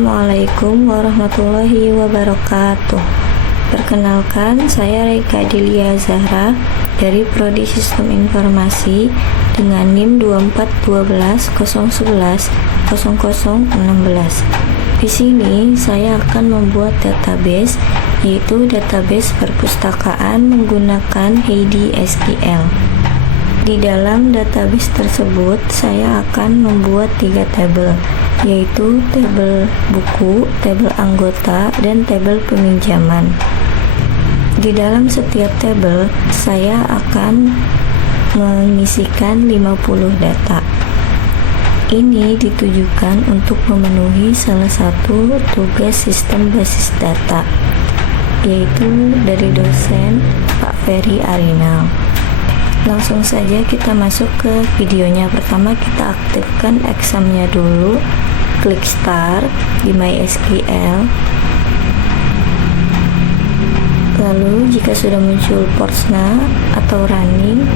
Assalamualaikum warahmatullahi wabarakatuh. Perkenalkan, saya Reika Dilia Zahra dari Prodi Sistem Informasi dengan NIM 24120110016. Di sini saya akan membuat database, yaitu database perpustakaan menggunakan Heidi SQL. Di dalam database tersebut, saya akan membuat 3 tabel, yaitu tabel buku, tabel anggota, dan tabel peminjaman. Di dalam setiap tabel, saya akan mengisikan 50 data. Ini ditujukan untuk memenuhi salah satu tugas sistem basis data, yaitu dari dosen Pak Ferry Arinal. Langsung saja kita masuk ke videonya. Pertama kita aktifkan examnya dulu, klik start di MySQL. Lalu jika sudah muncul Porsna atau running,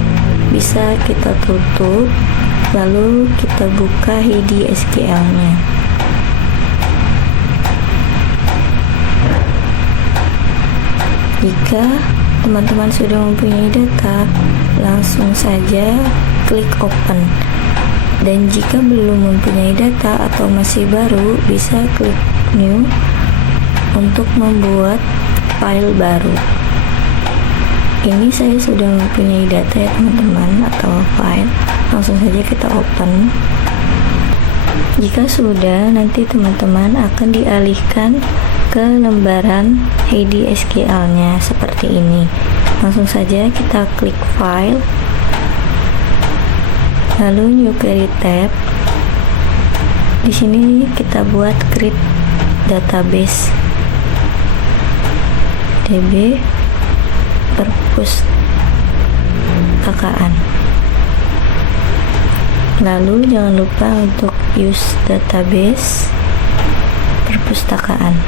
bisa kita tutup, lalu kita buka Heidi SQL-nya. Jika teman-teman sudah mempunyai data, langsung saja klik open. Dan jika belum mempunyai data atau masih baru, bisa klik new untuk membuat file baru. Ini saya sudah mempunyai data ya teman-teman, atau file. Langsung saja kita open. Jika sudah, nanti teman-teman akan dialihkan ke lembaran Heidi SQL-nya seperti ini. Langsung saja kita klik file, lalu new query tab. Di sini kita buat create database DB perpustakaan. Lalu jangan lupa untuk use database perpustakaan.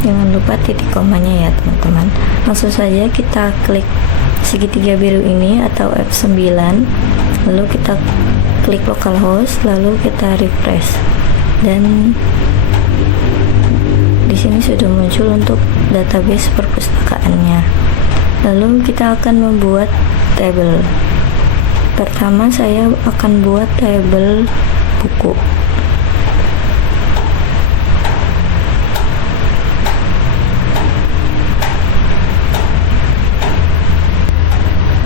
Jangan lupa titik komanya ya teman-teman. Langsung saja kita klik segitiga biru ini atau F9, lalu kita klik localhost, lalu kita refresh. Dan di sini sudah muncul untuk database perpustakaannya. Lalu kita akan membuat tabel. Pertama saya akan buat tabel buku.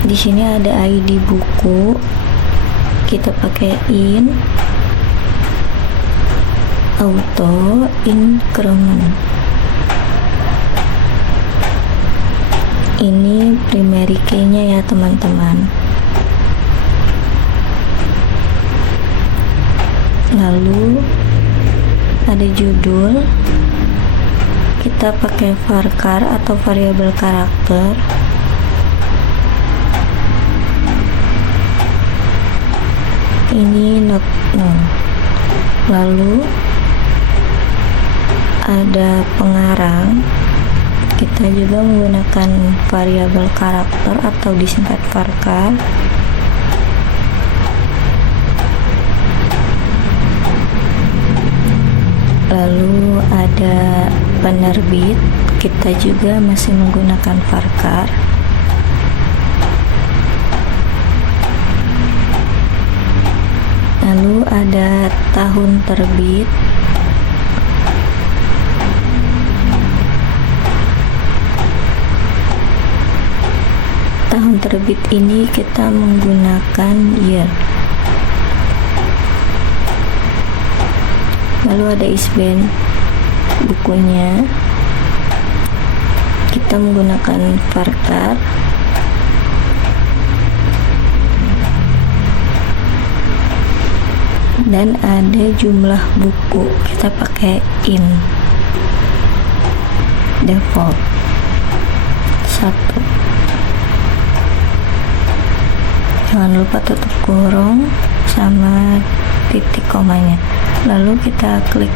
Di sini ada ID buku, kita pakai in auto increment. Ini primary key-nya ya teman-teman. Lalu ada judul, kita pakai varchar atau variabel karakter. Ini not known. Lalu ada pengarang, kita juga menggunakan variabel karakter atau disingkat varchar. Lalu ada penerbit, kita juga masih menggunakan varchar. Lalu ada tahun terbit. Tahun terbit ini kita menggunakan year. Lalu ada ISBN bukunya. Kita menggunakan varchar. Dan ada jumlah buku, kita pakai in default 1. Jangan lupa tutup kurung sama titik komanya. Lalu kita klik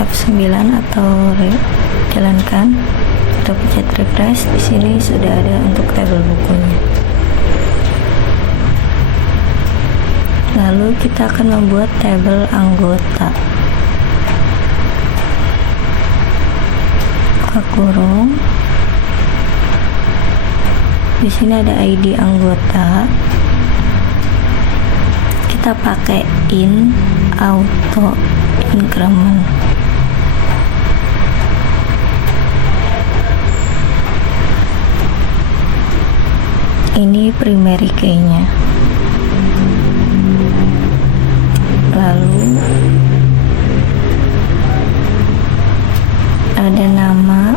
F9 atau jalankan, kita pencet refresh. Di sini sudah ada untuk tabel bukunya. Lalu kita akan membuat tabel anggota. Buka kurung. Di sini ada ID anggota. Kita pakai in auto increment. Ini primary key-nya. Lalu ada nama,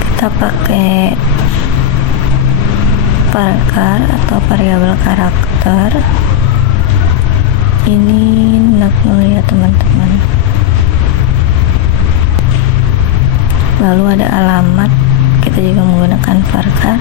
kita pakai varchar atau variabel karakter. Ini null ya teman-teman. Lalu ada alamat, kita juga menggunakan varchar.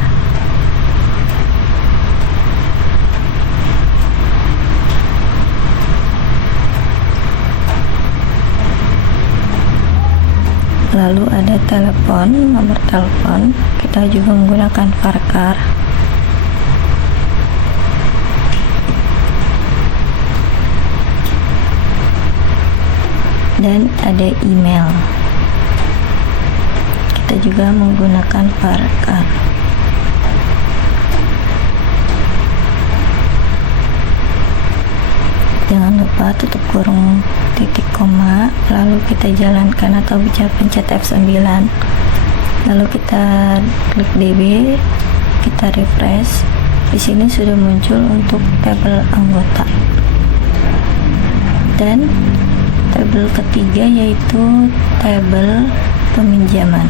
Lalu ada telepon, nomor telepon, kita juga menggunakan varchar. Dan ada email, kita juga menggunakan varchar. Jangan lupa tutup kurung titik koma, lalu kita jalankan atau bisa pencet F9. Lalu kita klik DB, kita refresh. Di sini sudah muncul untuk tabel anggota. Dan tabel ketiga yaitu tabel peminjaman.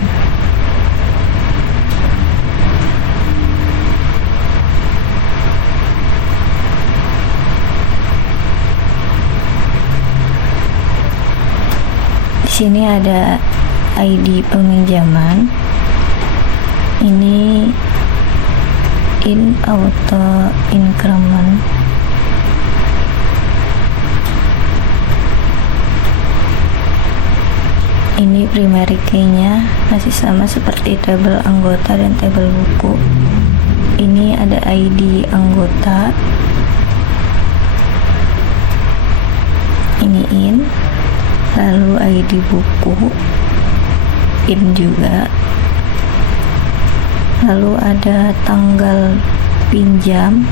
Di sini ada ID peminjaman. Ini in auto increment. Ini primary key-nya masih sama seperti tabel anggota dan tabel buku. Ini ada ID anggota. Ini in. Lalu ID buku in juga. Lalu ada tanggal pinjam,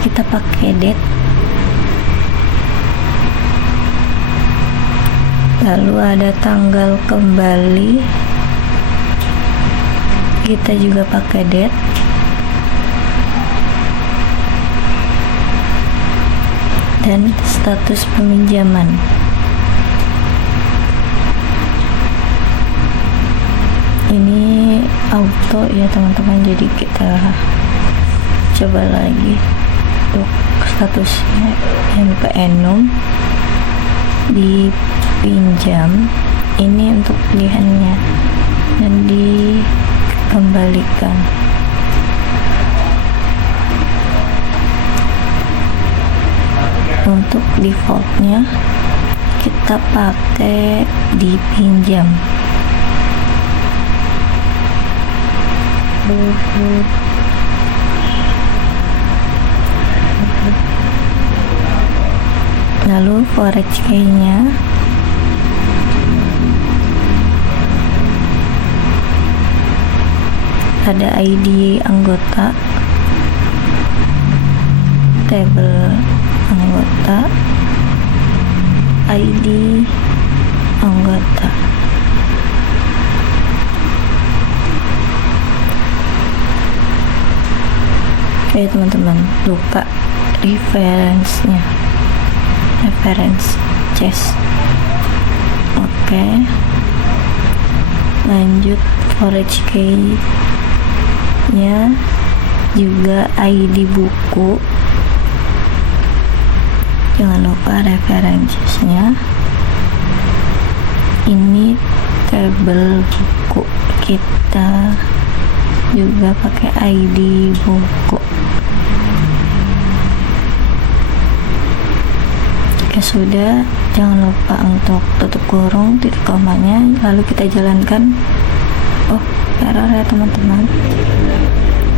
kita pakai date. Lalu ada tanggal kembali, kita juga pakai date. Dan status peminjaman. Ini auto ya teman-teman, jadi kita coba lagi untuk statusnya NPNum dipinjam. Ini untuk pilihannya dan dikembalikan. Untuk defaultnya kita pakai dipinjam. Lalu forage key-nya ada ID anggota, tabel anggota, ID anggota. Oke teman-teman, lupa reference-nya, reference chest. Oke, lanjut forage key-nya juga ID buku. Jangan lupa referensinya. Ini tabel buku, kita juga pakai ID buku. Jika sudah, jangan lupa untuk tutup kurung titik komanya, lalu kita jalankan. Oh, error ya teman-teman.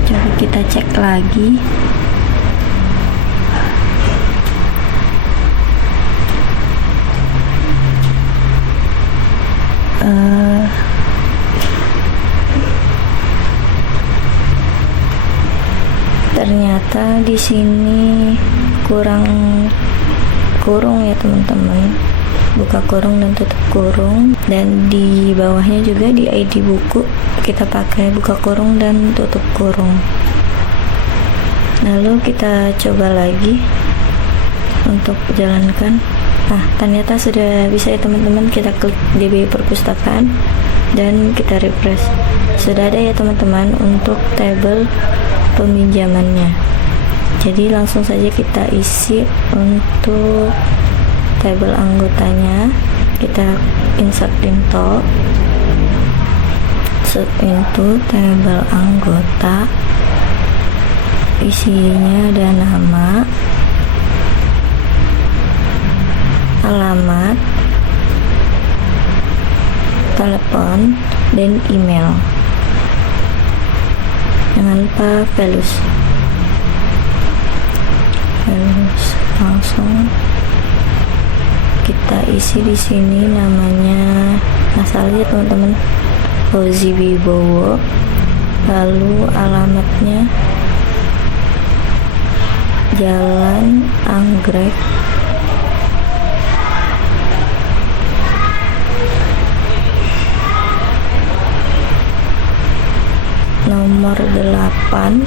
Coba kita cek lagi. ternyata di sini kurang kurung ya teman-teman, buka kurung dan tutup kurung, dan di bawahnya juga di ID buku kita pakai buka kurung dan tutup kurung. Lalu kita coba lagi untuk jalankan. Nah, ternyata sudah bisa ya teman-teman. Kita klik DB perpustakaan dan kita refresh. Sudah ada ya teman-teman untuk tabel peminjamannya. Jadi langsung saja kita isi untuk tabel anggotanya. Kita insert into tabel anggota. Isinya ada nama, alamat, telepon, dan email. Jangan lupa values. Langsung kita isi di sini namanya asalnya teman-teman, Fauzi Wibowo. Lalu alamatnya Jalan Anggrek nomor 8.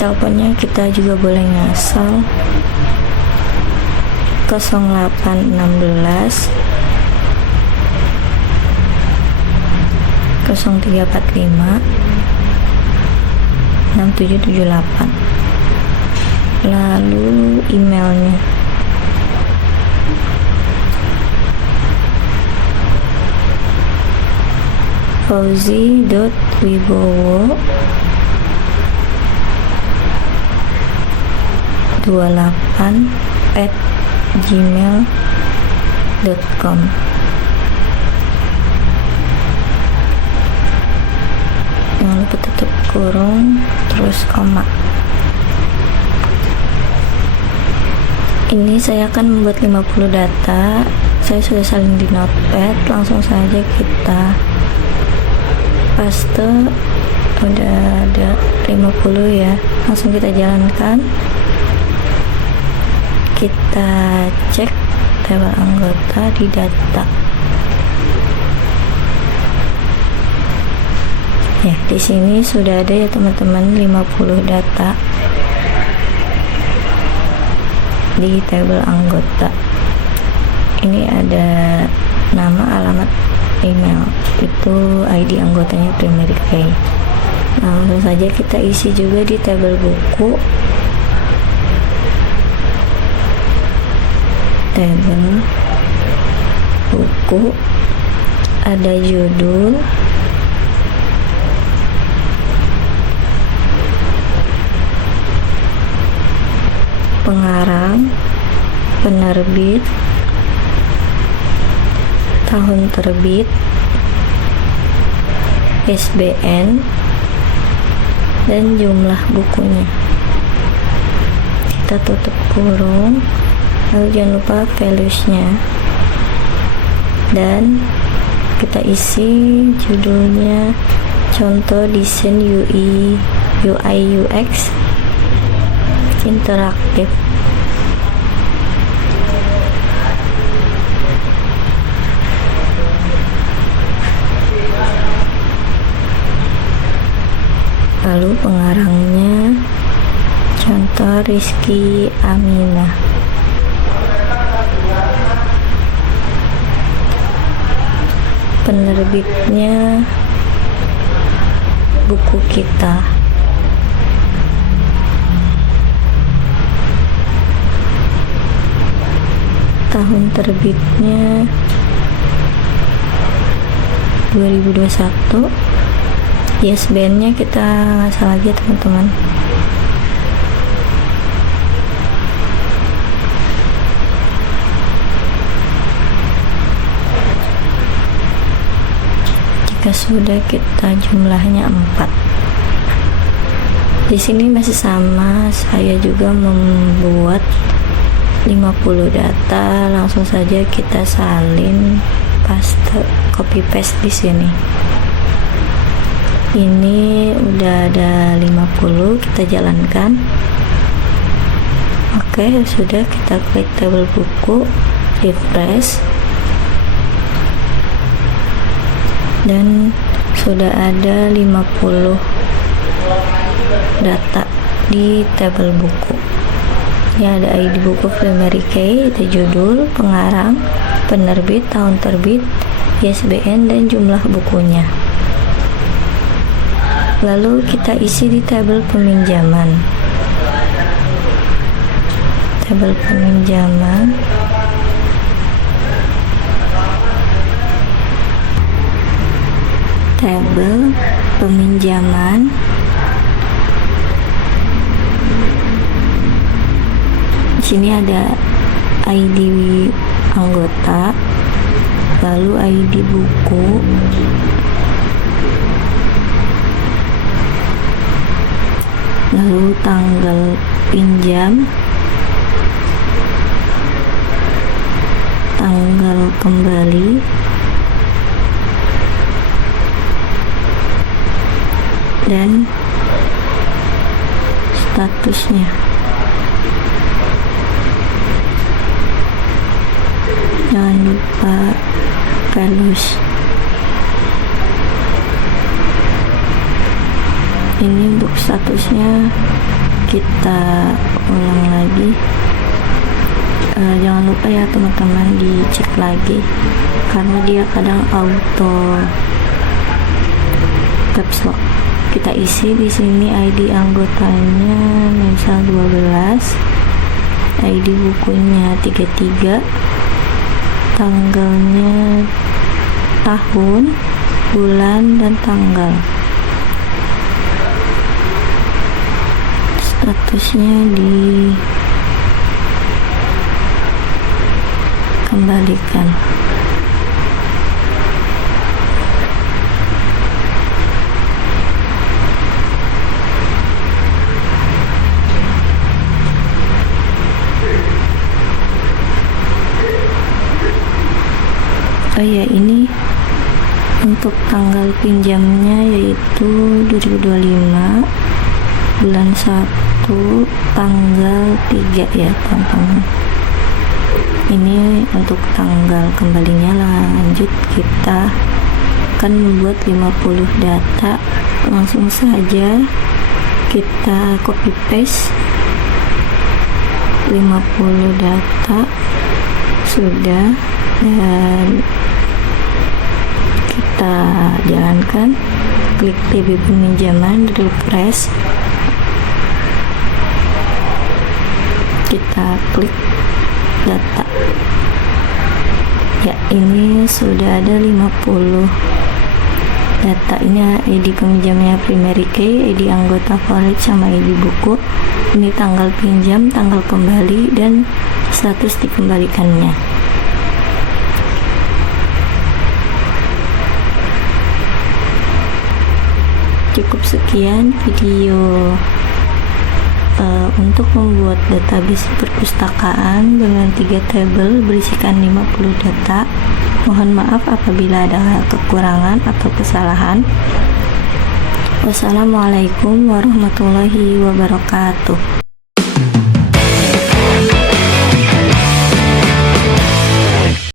Teleponnya kita juga boleh ngasal 0816 0345 6778. Lalu emailnya fauzi.wibowo 28@gmail.com. Jangan lupa tutup kurung terus koma. Ini saya akan membuat 50 data. Saya sudah salin di notepad. Langsung saja kita paste. Udah ada 50 ya. Langsung kita jalankan. Kita cek tabel anggota di data. Ya, di sini sudah ada ya teman-teman 50 data di tabel anggota. Ini ada nama, alamat, email. Itu ID anggotanya primary key. Nah, langsung saja kita isi juga di tabel buku. Tabel buku ada judul, pengarang, penerbit, tahun terbit, ISBN, dan jumlah bukunya. Kita tutup kurung. Lalu jangan lupa values-nya, dan kita isi judulnya contoh desain UI UX interaktif. Lalu pengarangnya contoh Rizky Aminah. Penerbitnya buku kita. Tahun terbitnya 2021. ISBN-nya kita ngasal aja teman-teman. Jika sudah, kita jumlahnya 4. Di sini masih sama, saya juga membuat 50 data. Langsung saja kita salin, paste, copy paste di sini. Ini udah ada 50, kita jalankan. Oke, sudah, kita klik tabel buku, refresh, dan sudah ada 50 data di tabel buku. Ini ada ID buku primary key, ada judul, pengarang, penerbit, tahun terbit, ISBN, dan jumlah bukunya. Lalu kita isi di tabel peminjaman. Tabel peminjaman. Tabel peminjaman. Di sini ada ID anggota, lalu ID buku, lalu tanggal pinjam, tanggal kembali, dan statusnya. Jangan lupa pelus. Ini untuk statusnya, kita ulang lagi. Jangan lupa ya teman-teman, dicek lagi karena dia kadang auto caps lock. Kita isi di sini ID anggotanya misal 12, ID bukunya 33, tanggalnya tahun, bulan, dan tanggal. Statusnya dikembalikan. Oh ya, ini untuk tanggal pinjamnya yaitu 2025 bulan 1 tanggal 3 ya teman-teman. Ini untuk tanggal kembalinya. Lanjut, kita akan membuat 50 data. Langsung saja kita copy paste 50 data, sudah, dan kita jalankan. Klik tab peminjaman, refresh, kita klik data. Ya, ini sudah ada 50 data. Ini ID peminjamnya primary key, ID anggota favorit, sama ID buku. Ini tanggal pinjam, tanggal kembali, dan status dikembalikannya. Cukup sekian video untuk membuat database perpustakaan dengan 3 tabel berisikan 50 data. Mohon maaf apabila ada kekurangan atau kesalahan. Wassalamualaikum warahmatullahi wabarakatuh.